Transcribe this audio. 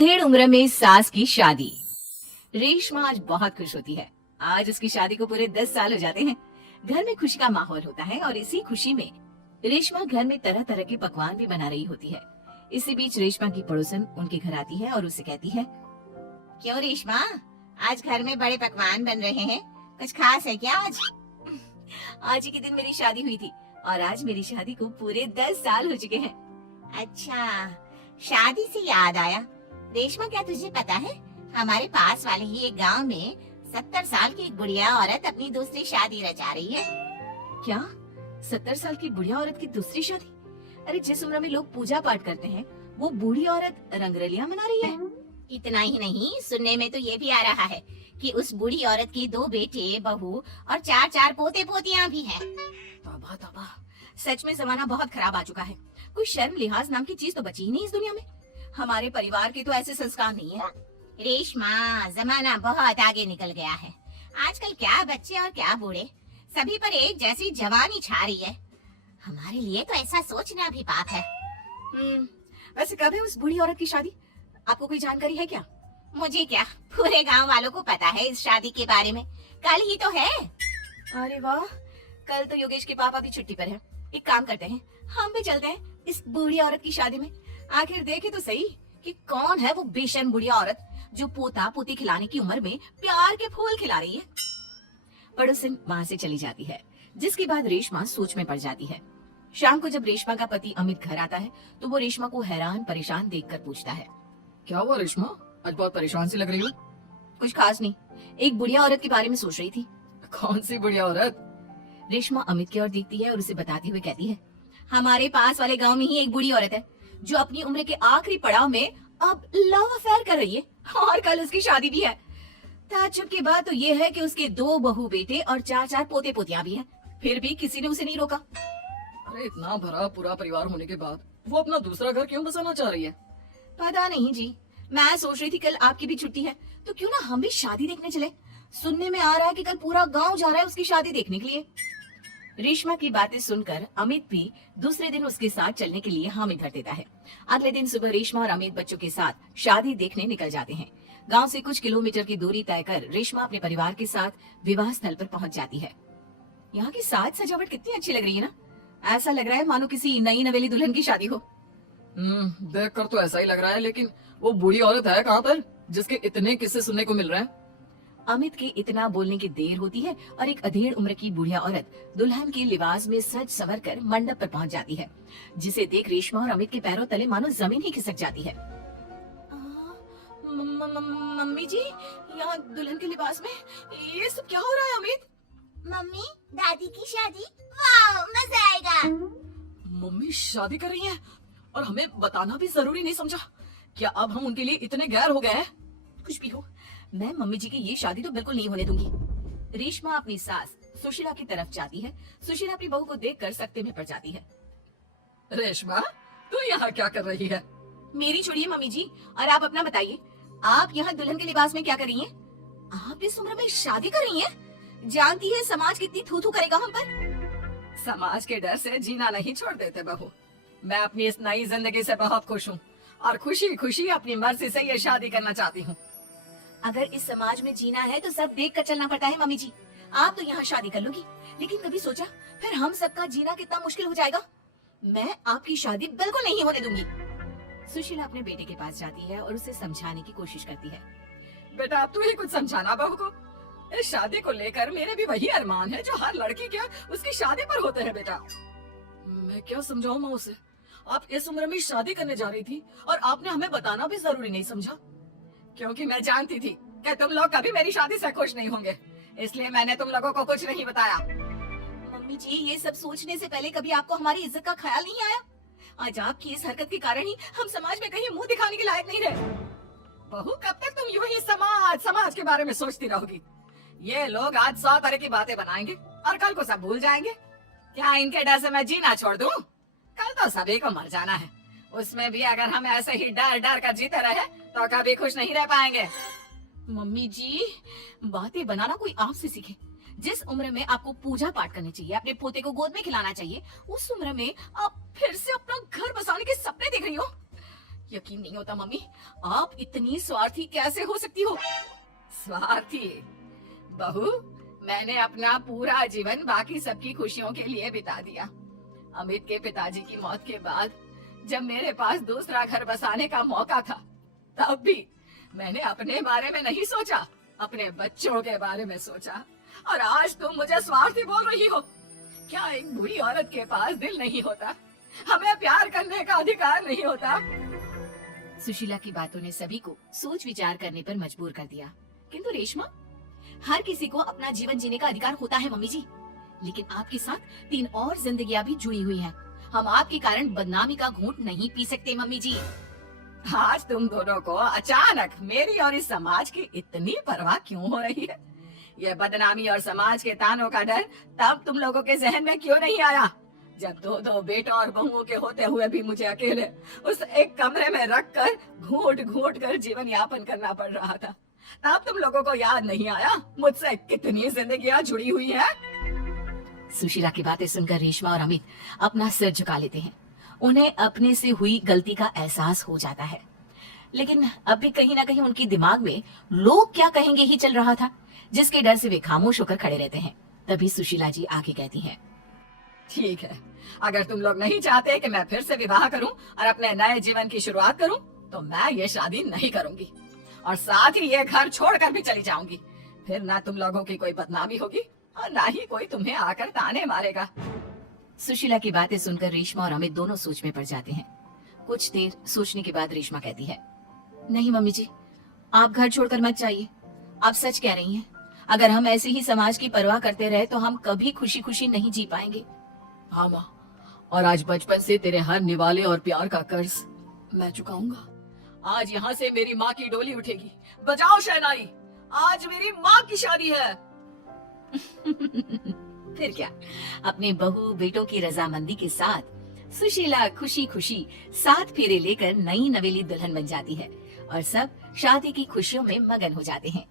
डेढ़ उम्र में सास की शादी। रेशमा आज बहुत खुश होती है। आज उसकी शादी को पूरे 10 साल हो जाते हैं। घर में खुशी का माहौल होता है और इसी खुशी में रेशमा घर में तरह तरह के पकवान भी बना रही होती है। इसी बीच रेशमा की पड़ोसन उनके घर आती है और उसे कहती है, क्यों रेशमा, आज घर में बड़े पकवान बन रहे हैं, कुछ खास है क्या आज? आज ही के दिन मेरी शादी हुई थी और आज मेरी शादी को पूरे 10 साल हो चुके हैं। अच्छा, शादी से याद आया रेशमा, क्या तुझे पता है हमारे पास वाले ही एक गांव में 70 साल की एक बुढ़िया औरत अपनी दूसरी शादी रचा रही है। क्या 70 साल की बुढ़िया औरत की दूसरी शादी? अरे जिस उम्र में लोग पूजा पाठ करते हैं वो बूढ़ी औरत रंगरलियां मना रही है। इतना ही नहीं, सुनने में तो ये भी आ रहा है कि उस बूढ़ी औरत की 2 बेटे, बहू और 4 पोते पोतियां भी हैं। तौबा तौबा, सच में जमाना बहुत खराब आ चुका है। कोई शर्म लिहाज नाम की चीज तो बची ही नहीं इस दुनिया में। हमारे परिवार के तो ऐसे संस्कार नहीं है। रेशमा, जमाना बहुत आगे निकल गया है। आजकल क्या बच्चे और क्या बूढ़े, सभी पर एक जैसी जवानी छा रही है। हमारे लिए तो ऐसा सोचना भी पाप है। वैसे कब है उस बूढ़ी औरत की शादी? आपको कोई जानकारी है क्या? मुझे क्या, पूरे गांव वालों को पता है इस शादी के बारे में। कल ही तो है। अरे वाह, कल तो योगेश के पापा भी छुट्टी पर है। एक काम करते हैं, हम भी चलते हैं इस बूढ़ी औरत की शादी में। आखिर देखे तो सही कि कौन है वो बेशर्म बुढ़िया औरत जो पोता पोती खिलाने की उम्र में प्यार के फूल खिला रही है। पड़ोसन वहाँ से चली जाती है, जिसके बाद रेशमा सोच में पड़ जाती है। शाम को जब रेशमा का पति अमित घर आता है तो वो रेशमा को हैरान परेशान देखकर पूछता है, क्या हुआ रेशमा, आज बहुत परेशान सी लग रही हो? कुछ खास नहीं, एक बुढ़िया औरत के बारे में सोच रही थी। कौन सी बढ़िया औरत? रेशमा अमित की ओर देखती है और उसे बताते हुए कहती है, हमारे पास वाले गांव में ही एक बूढ़ी औरत है जो अपनी उम्र के आखिरी पड़ाव में अब लव अफेयर कर रही है और कल उसकी शादी भी है। ताज्जुब की बात तो ये है कि उसके 2 बहू बेटे और 4 पोते पोतियां भी हैं। फिर भी किसी ने उसे नहीं रोका। अरे इतना भरा पूरा परिवार होने के बाद वो अपना दूसरा घर क्यों बसाना चाह रही है? पता नहीं जी, मैं सोच रही थी कल आपकी भी छुट्टी है तो क्यों ना हम भी शादी देखने चले। सुनने में आ रहा है कि कल पूरा गांव जा रहा है उसकी शादी देखने के लिए। रेशमा की बातें सुनकर अमित भी दूसरे दिन उसके साथ चलने के लिए हामी भर देता है। अगले दिन सुबह रेशमा और अमित बच्चों के साथ शादी देखने निकल जाते हैं। गांव से कुछ किलोमीटर की दूरी तय कर रेशमा अपने परिवार के साथ विवाह स्थल पर पहुंच जाती है। यहाँ की साज सजावट कितनी अच्छी लग रही है ना। ऐसा लग रहा है मानो किसी नई नवेली दुल्हन की शादी हो। देख कर तो ऐसा ही लग रहा है, लेकिन वो बूढ़ी औरत है कहाँ पर जिसके इतने किस्से सुनने को मिल रहे हैं? अमित के इतना बोलने की देर होती है और एक अधेड़ उम्र की बुढ़िया औरत दुल्हन के लिबास में सज संवर कर मंडप पर पहुंच जाती है, जिसे देख रेशमा और अमित के पैरों तले मानो जमीन ही खिसक जाती है। मम्मी जी, यहाँ दुल्हन के लिबास में ये सब क्या हो रहा है? अमित, मम्मी, दादी की शादी, वाह मजा आएगा। मम्मी शादी कर रही है और हमें बताना भी जरूरी नहीं समझा? क्या अब हम उनके लिए इतने गैर हो गए हैं? कुछ भी हो, मैं मम्मी जी की ये शादी तो बिल्कुल नहीं होने दूंगी। रेशमा अपनी सास सुशीला की तरफ जाती है। सुशीला अपनी बहू को देखकर सकते में पड़ जाती है। रेशमा, तू यहाँ क्या कर रही है? मेरी छोड़िए मम्मी जी, और आप अपना बताइए, आप यहाँ दुल्हन के लिबास में क्या कर रही हैं? आप इस उम्र में शादी कर रही हैं? जानती है समाज कितनी थू थू करेगा हम पर। समाज के डर से जीना नहीं छोड़ देते बहू। मैं अपनी इस नई जिंदगी से बहुत खुश हूँ और खुशी खुशी अपनी मर्जी से ये शादी करना चाहती हूँ। अगर इस समाज में जीना है तो सब देख कर चलना पड़ता है मम्मी जी। आप तो यहाँ शादी कर लोगी, लेकिन कभी सोचा फिर हम सबका जीना कितना मुश्किल हो जाएगा? मैं आपकी शादी बिल्कुल नहीं होने दूंगी। सुशीला अपने बेटे के पास जाती है और उसे समझाने की कोशिश करती है। बेटा, तू ही कुछ समझाना बहू को। इस शादी को लेकर मेरे भी वही अरमान है जो हर लड़की के उसकी शादी पर होते हैं। बेटा, मैं क्या समझाऊं माँ उसे? आप इस उम्र में शादी करने जा रही थी और आपने हमें बताना भी जरूरी नहीं समझा, क्योंकि मैं जानती थी कि तुम लोग कभी मेरी शादी से खुश नहीं होंगे, इसलिए मैंने तुम लोगों को कुछ नहीं बताया। मम्मी जी, ये सब सोचने से पहले कभी आपको हमारी इज्जत का ख्याल नहीं आया? आज आपकी इस हरकत के कारण ही हम समाज में कहीं मुंह दिखाने के लायक नहीं रहे। बहू, कब तक तुम यूं ही समाज के बारे में सोचती रहोगी? ये लोग आज 100 तरह की बातें बनाएंगे और कल को सब भूल जाएंगे। क्या इनके डर से मैं जीना छोड़ दूं? कल तो सभी को मर जाना है, उसमें भी अगर हम ऐसे ही डर डर कर जीते रहे तो कभी खुश नहीं रह पाएंगे। मम्मी जी, बातें बनाना कोई आपसे सीखे। जिस उम्र में आपको पूजा पाठ करनी चाहिए, अपने पोते को गोद में खिलाना चाहिए, उस उम्र में आप फिर से अपना घर बसाने के सपने देख रही हो। यकीन नहीं होता मम्मी, आप इतनी स्वार्थी कैसे हो सकती हो? स्वार्थी? बहू, मैंने अपना पूरा जीवन बाकी सबकी खुशियों के लिए बिता दिया। अमित के पिताजी की मौत के बाद जब मेरे पास दूसरा घर बसाने का मौका था, तब भी मैंने अपने बारे में नहीं सोचा, अपने बच्चों के बारे में सोचा। और आज तुम मुझे स्वार्थी बोल रही हो? क्या एक बुरी औरत के पास दिल नहीं होता? हमें प्यार करने का अधिकार नहीं होता? सुशीला की बातों ने सभी को सोच विचार करने पर मजबूर कर दिया। किंतु रेशमा, हर किसी को अपना जीवन जीने का अधिकार होता है मम्मी जी, लेकिन आपके साथ 3 और जिंदगियां भी जुड़ी हुई हैं। हम आपके कारण बदनामी का घूंट नहीं पी सकते मम्मी जी। आज तुम दोनों को अचानक मेरी और इस समाज की इतनी परवाह क्यों हो रही है? यह बदनामी और समाज के तानों का डर तब तुम लोगों के जहन में क्यों नहीं आया, जब 2-2 बेटों और बहुओं के होते हुए भी मुझे अकेले उस एक कमरे में रखकर घूट घूट कर जीवन यापन करना पड़ रहा था? तब तुम लोगों को याद नहीं आया मुझसे कितनी जिंदगियां जुड़ी हुई हैं? सुशीला की बातें सुनकर रेशमा और अमित अपना सिर झुका लेते हैं। उन्हें अपने से हुई गलती का एहसास हो जाता है, लेकिन अब भी कहीं ना कहीं उनके दिमाग में लोग क्या कहेंगे ही चल रहा था, जिसके डर से वे खामोश होकर खड़े रहते हैं। तभी सुशीला जी आगे कहती हैं, ठीक है, अगर तुम लोग नहीं चाहते कि मैं फिर से विवाह करूं और अपने नए जीवन की शुरुआत करूं, तो मैं ये शादी नहीं करूंगी और साथ ही ये घर छोड़कर भी चली जाऊंगी। फिर ना तुम लोगों की कोई बदनामी होगी और ना ही कोई तुम्हें आकर ताने मारेगा। सुशीला की बातें सुनकर रेशमा और अमित दोनों सोच में पड़ जाते हैं। कुछ देर सोचने के बाद रेशमा कहती है, नहीं मम्मी जी, आप घर छोड़कर मत जाइए। आप सच कह रही हैं। अगर हम ऐसे ही समाज की परवाह करते रहे तो हम कभी खुशी खुशी नहीं जी पाएंगे। हाँ माँ, और आज बचपन से तेरे हर निवाले और प्यार का कर्ज मैं चुकाऊंगा। आज यहाँ से मेरी माँ की डोली उठेगी। बजाओ शहनाई, आज मेरी माँ की शादी है। फिर क्या, अपने बहू बेटों की रजामंदी के साथ सुशीला खुशी खुशी 7 फेरे लेकर नई नवेली दुल्हन बन जाती है और सब शादी की खुशियों में मगन हो जाते हैं।